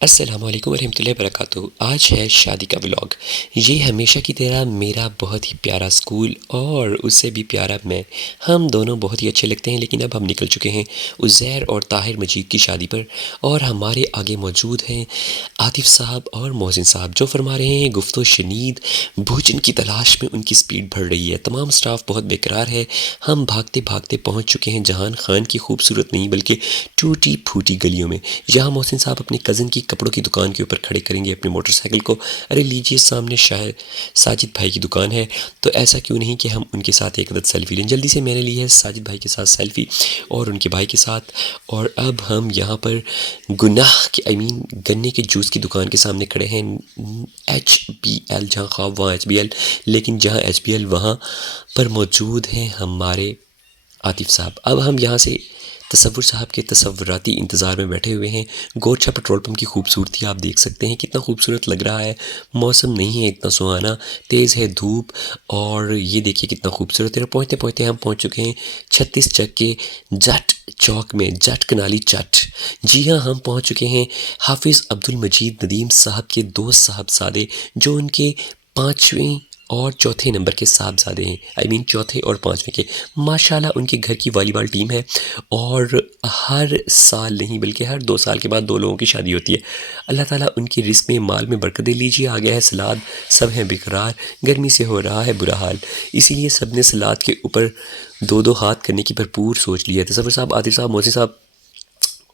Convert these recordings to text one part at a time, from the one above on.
अस्सलाम वालेकुम रहमतुल्लाहि वबरकातुहू। आज है शादी का व्लॉग। ये हमेशा की तरह मेरा बहुत ही प्यारा स्कूल और उससे भी प्यारा मैं, हम दोनों बहुत ही अच्छे लगते हैं। लेकिन अब हम निकल चुके हैं उज़ैर और ताहिर मजीद की शादी पर, और हमारे आगे मौजूद हैं आतिफ़ साहब और मोहसिन साहब, जो फरमा रहे हैं गुफ्तो शनीद भोजन की तलाश में उनकी स्पीड बढ़ रही है। तमाम स्टाफ बहुत बेकरार है। हम भागते भागते पहुँच चुके हैं जहान खान की खूबसूरत नहीं बल्कि टूटी फूटी गलियों में। यहाँ मोहसिन साहब अपने कज़न की कपड़ों की दुकान के ऊपर खड़े करेंगे अपनी मोटरसाइकिल को। अरे लीजिए, सामने शायद साजिद भाई की दुकान है, तो ऐसा क्यों नहीं कि हम उनके साथ एक अदद सेल्फी लें। जल्दी से मैंने ली है साजिद भाई के साथ सेल्फी और उनके भाई के साथ। और अब हम यहाँ पर गुनाह के गन्ने के जूस की दुकान के सामने खड़े हैं। HBL जहाँ ख्वाब वहाँ HBL, लेकिन जहाँ HBL वहाँ पर मौजूद हैं हमारे आतिफ़ साहब। अब हम यहाँ से तसव्वुर साहब के तसव्वुराती इंतज़ार में बैठे हुए हैं। गोरछा पेट्रोल पंप की खूबसूरती आप देख सकते हैं, कितना खूबसूरत लग रहा है। मौसम नहीं है इतना सुहाना, तेज़ है धूप, और ये देखिए कितना खूबसूरत है। पहुँचते पहुँचते हम पहुँच चुके हैं 36 चक के जट चौक में, जट कनाली चट। जी हाँ, हम पहुँच चुके हैं हाफिज़ अब्दुल मजीद नदीम साहब के दो साहबजादे, जो उनके 5वें और चौथे नंबर के साहबजादे हैं। चौथे और 5वें के। माशाल्लाह उनके घर की वॉलीबॉल टीम है, और हर साल नहीं बल्कि हर 2 साल के बाद 2 लोगों की शादी होती है। अल्लाह ताला उनकी रिस्क में माल में बरकत दे। लीजिए आ गया है सलाद, सब हैं बेकरार, गर्मी से हो रहा है बुरा हाल, इसीलिए सब ने सलाद के ऊपर 2-2 हाथ करने की भरपूर सोच लिया। तसव्वुर साहब, आतिफ़ साहब, मोहसिन साहब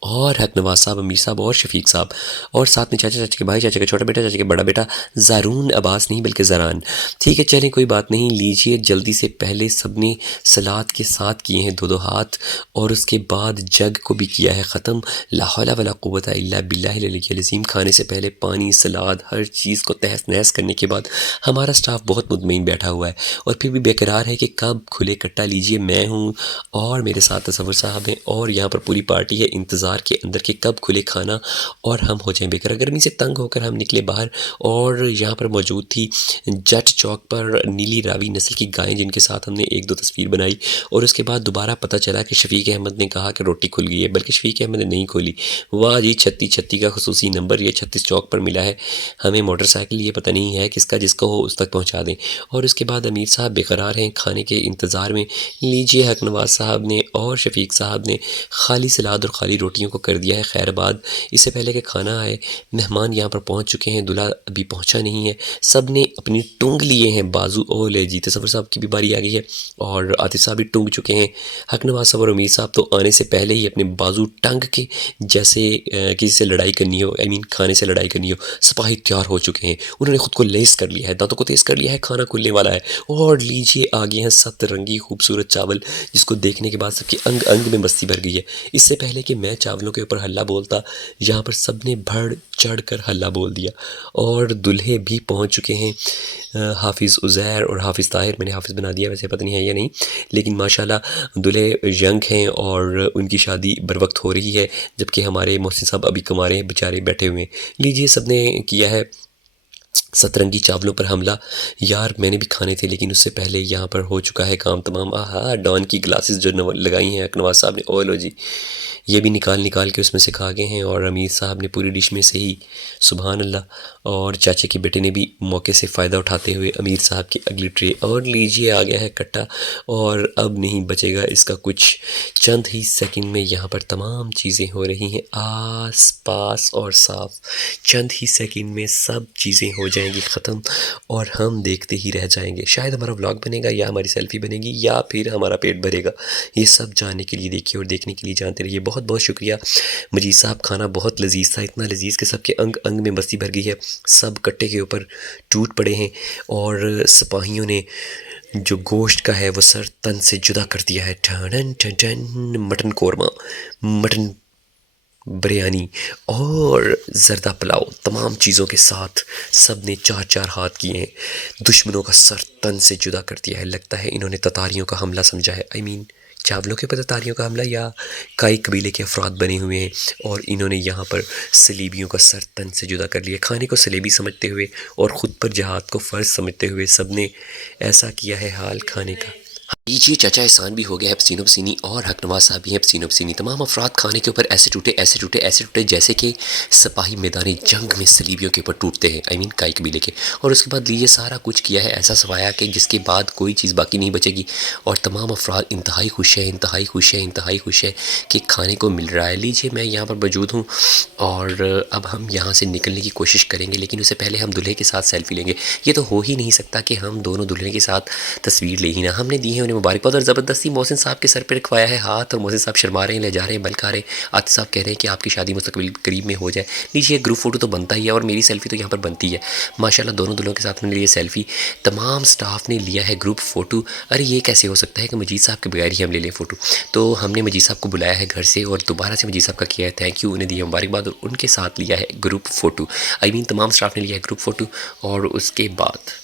और हक नवाज साहब, अमीर साहब और शफीक साहब, और साथ में चाचा, चाचा के भाई, चाचा का छोटा बेटा, चाचा के बड़ा बेटा ज़ारून अब्बास नहीं बल्कि ज़रान। ठीक है, चलें कोई बात नहीं। लीजिए जल्दी से, पहले सब ने सलाद के साथ किए हैं 2-2 हाथ, और उसके बाद जग को भी किया है ख़त्म। ला हौला वला कुव्वता इल्ला बिल्लाहिल अलिय्यिल अज़ीम। खाने से पहले पानी, सलाद, हर चीज़ को तहस नहस करने के बाद हमारा स्टाफ बहुत मुतमईन बैठा हुआ है, और फिर भी बेकरार है कि कब खुले कट्टा। लीजिए, मैं हूँ और मेरे साथ तसव्वुर साहब हैं, और यहाँ पर पूरी पार्टी है इंतज़ार के अंदर के कब खुले खाना और हम हो जाएं बेकरार। गर्मी से तंग होकर हम निकले बाहर, और यहाँ पर मौजूद थी जट चौक पर नीली रावी नस्ल की गायें, जिनके साथ हमने 1-2 तस्वीर बनाई। और उसके बाद दोबारा पता चला कि शफीक अहमद ने कहा कि रोटी खुल गई है, बल्कि शफीक अहमद ने नहीं खोली। वाह जी, 36 का खसूसी नंबर ये 36 चौक पर मिला है हमें मोटरसाइकिल। ये पता नहीं है किसका, जिसको हो उस तक पहुँचा दें। और उसके बाद अमीर साहब बेकरार हैं खाने के इंतज़ार में। लीजिए, हक नवाज साहब ने और शफीक साहब ने खाली सलाद और खाली रोटियों को कर दिया है खैरबाद। इससे पहले कि खाना आए, मेहमान यहाँ पर पहुँच चुके हैं, दूल्हा अभी पहुँचा नहीं है। सब ने अपनी टूंग लिए हैं बाजू। ओ ले जी, तसव्वुर साहब की भी बारी आ गई है, और आतिफ़ साहब भी टूंग चुके हैं। हक नवाज साहब और अमीर साहब तो आने से पहले ही अपने बाजू टंग के, जैसे किसी से लड़ाई करनी हो, खाने से लड़ाई करनी हो, सिपाही तैयार हो चुके हैं। उन्होंने खुद को लेस कर लिया है, दांतों को तेज़ कर लिया है, खाना खुलने वाला है। और लीजिए आ गए हैं सतरंगी खूबसूरत चावल, जिसको देखने के बाद सबके अंग अंग में मस्ती भर गई है। इससे पहले कि मैं चावलों के ऊपर हल्ला बोलता, यहाँ पर सब ने बढ़ चढ़ कर हल्ला बोल दिया। और दूल्हे भी पहुँच चुके हैं, हाफिज़ उज़ैर और हाफिज़ ताहिर। मैंने हाफिज़ बना दिया, वैसे पता नहीं है या नहीं, लेकिन माशाल्लाह दूल्हे यंग हैं और उनकी शादी बर वक्त हो रही है, जबकि हमारे मोहसिन साहब अभी कमा रहे हैं, बेचारे बैठे हुए हैं। लीजिए, सब ने किया है सतरंगी चावलों पर हमला। यार मैंने भी खाने थे, लेकिन उससे पहले यहाँ पर हो चुका है काम तमाम। आहा, डॉन की ग्लासेस जो लगाई हैं नवाज साहब ने, ओ लो जी, ये भी निकाल निकाल के उसमें से खा गए हैं। और अमीर साहब ने पूरी डिश में से ही, सुबहान अल्लाह। और चाचे के बेटे ने भी मौके से फ़ायदा उठाते हुए अमीर साहब की अगली ट्रे, और लीजिए आ गया है कट्टा, और अब नहीं बचेगा इसका कुछ। चंद ही सेकंड में यहाँ पर तमाम चीज़ें हो रही हैं आस पास और साफ। चंद ही सेकंड में सब चीज़ें हो जाएंगी ख़त्म, और हम देखते ही रह जाएंगे। शायद हमारा व्लॉग बनेगा, या हमारी सेल्फी बनेगी, या फिर हमारा पेट भरेगा। ये सब जानने के लिए देखिए, और देखने के लिए जानते रहिए। बहुत बहुत शुक्रिया मजीद साहब, खाना बहुत लजीज था, इतना लजीज कि सबके अंग अंग में मस्ती भर गई है। सब कट्टे के ऊपर टूट पड़े हैं, और सिपाहियों ने जो गोश्त का है वो सर तन से जुदा कर दिया है। ठन ठन ठन, मटन कोरमा, मटन बिरयानी और ज़र्दा पुलाव, तमाम चीज़ों के साथ सब ने 4-4 हाथ किए हैं। दुश्मनों का सर तन से जुदा कर दिया है। लगता है इन्होंने ततारियों का हमला समझा है। चावलों के ऊपर ततारियों का हमला, या कई कबीले के अफराद बने हुए हैं, और इन्होंने यहाँ पर सलीबियों का सर तन से जुदा कर लिया। खाने को सलीबी समझते हुए और ख़ुद पर जहाद को फ़र्ज समझते हुए सब ने ऐसा किया है हाल खाने का। जी, चाचा एहसान भी हो गया है पसीनो पसीनी और हक नवाज साहब भी हैं पसीनो पसीनी। तमाम अफराद खाने के ऊपर ऐसे टूटे ऐसे टूटे ऐसे टूटे जैसे कि सिपाही मैदान जंग में सलीबियों के ऊपर टूटते हैं, आई मीन काई कबीले के। और उसके बाद लीजिए सारा कुछ किया है ऐसा सवाया कि जिसके बाद कोई चीज़ बाकी नहीं बचेगी। और तमाम अफराद इंतहाई खुश है इंतहाई खुश है इंतहाई खुश है कि खाने को मिल रहा है। लीजिए मैं यहाँ पर मौजूद हूँ और अब हम यहाँ से निकलने की कोशिश करेंगे, लेकिन उससे पहले हम दूल्हे के साथ सेल्फी लेंगे। ये तो हो ही नहीं सकता कि हम दोनों दूल्हे के साथ तस्वीर ले ही ना। हमने दी है उन्हें मुबारकबाद और ज़बरदस्ती मोहसिन साहब के सर पे रखवाया है हाथ, और मोहसिन साहब शर्मा रहे हैं, ले जा रहे हैं, बल खा रहे हैं। आतिफ साहब कह रहे हैं कि आपकी शादी मुस्तकबिल करीब में हो जाए। लीजिए ग्रुप फ़ोटो तो बनता ही है और मेरी सेल्फी तो यहाँ पर बनती है। माशाल्लाह दोनों दुल्हों के साथ हमने लिए सेल्फी, तमाम स्टाफ ने लिया है ग्रुप फ़ोटो। अरे ये कैसे हो सकता है कि मजीद साहब के बगैर ही हम ले लें फ़ोटो। तो हमने मजीद साहब को बुलाया है घर से और दोबारा से मजीद साहब का किया है थैंक यू, उन्हें दी है मुबारकबाद और उनके साथ लिया है ग्रुप फ़ोटो। आई मीन तमाम स्टाफ ने लिया है ग्रुप फ़ोटो। और उसके बाद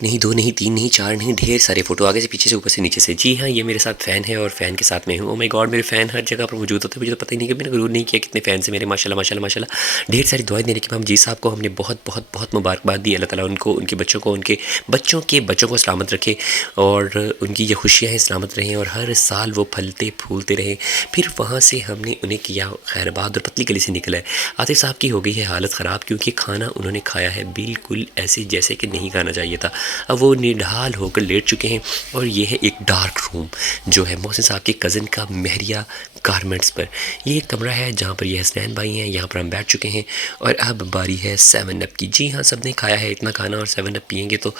नहीं 2 नहीं 3 नहीं 4 नहीं ढेर सारे फ़ोटो आगे से पीछे से ऊपर से नीचे से। जी हाँ, ये मेरे साथ फ़ैन है और फ़ैन के साथ मैं हूँ। ओह माय गॉड मेरे फ़ैन हर जगह पर मौजूद होते हैं, मुझे तो पता ही नहीं कि मैंने गौर नहीं किया कितने फ़ैन्स हैं मेरे। माशाल्लाह माशाल्लाह माशाल्लाह। ढेर सारी दुआएं देने के बाद जी साहब को हमने बहुत बहुत बहुत मुबारकबाद दी। अल्लाह ताला उनको, उनके बच्चों को, उनके बच्चों के बच्चों को सलामत रखे और उनकी ये खुशियाँ हैं सलामत रहें और हर साल वो फलते फूलते रहें। फिर वहाँ से हमने उन्हें किया खैरबाद और पतली गली से निकला है। आतिफ साहब की हो गई है हालत ख़राब क्योंकि खाना उन्होंने खाया है बिल्कुल ऐसे जैसे कि नहीं खाना चाहिए था। अब वो निढाल होकर लेट चुके हैं और ये है एक डार्क रूम जो है मोहसिन साहब के कज़न का महरिया गारमेंट्स पर। ये एक कमरा है जहाँ पर ये हसनैन भाई हैं, यहाँ पर हम बैठ चुके हैं और अब बारी है 7 अप की। जी हाँ, सब ने खाया है इतना खाना और 7 अप पियेंगे तो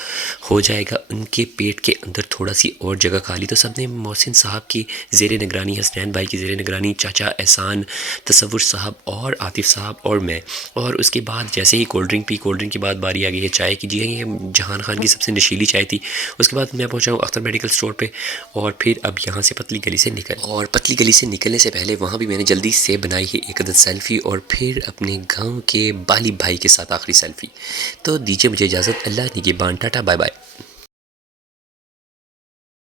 हो जाएगा उनके पेट के अंदर थोड़ा सी और जगह खाली। तो सब ने मोहसिन साहब की ज़ेर निगरानी, हसनैन भाई की ज़ेर निगरानी, चाचा एहसान, तसव्वुर साहब और आतिफ साहब और मैं। और उसके बाद जैसे ही कोल्ड ड्रिंक पी, कोल्ड ड्रिंक के बाद बारी आ गई है चाय की। जी हाँ, ये जहान खान की सबसे नशीली चाय थी। उसके बाद मैं पहुंचा हूँ अख्तर मेडिकल स्टोर पे और फिर अब यहाँ से पतली गली से निकलने से पहले वहाँ भी मैंने जल्दी से बनाई है एक अदद सेल्फ़ी और फिर अपने गांव के बाली भाई के साथ आखिरी सेल्फ़ी। तो दीजिए मुझे इजाज़त, अल्लाह निगहबान, टाटा बाय बाय।